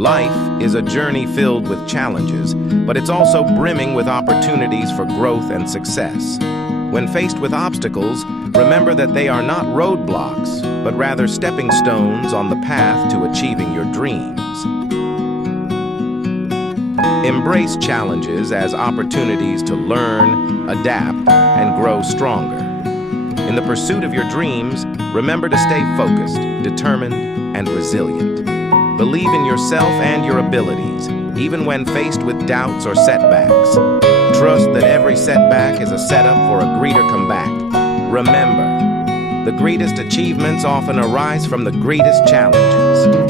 Life is a journey filled with challenges, but it's also brimming with opportunities for growth and success. When faced with obstacles, remember that they are not roadblocks, but rather stepping stones on the path to achieving your dreams. Embrace challenges as opportunities to learn, adapt, and grow stronger. In the pursuit of your dreams, remember to stay focused, determined, and resilient. Believe in yourself and your abilities, even when faced with doubts or setbacks. Trust that every setback is a setup for a greater comeback. Remember, the greatest achievements often arise from the greatest challenges.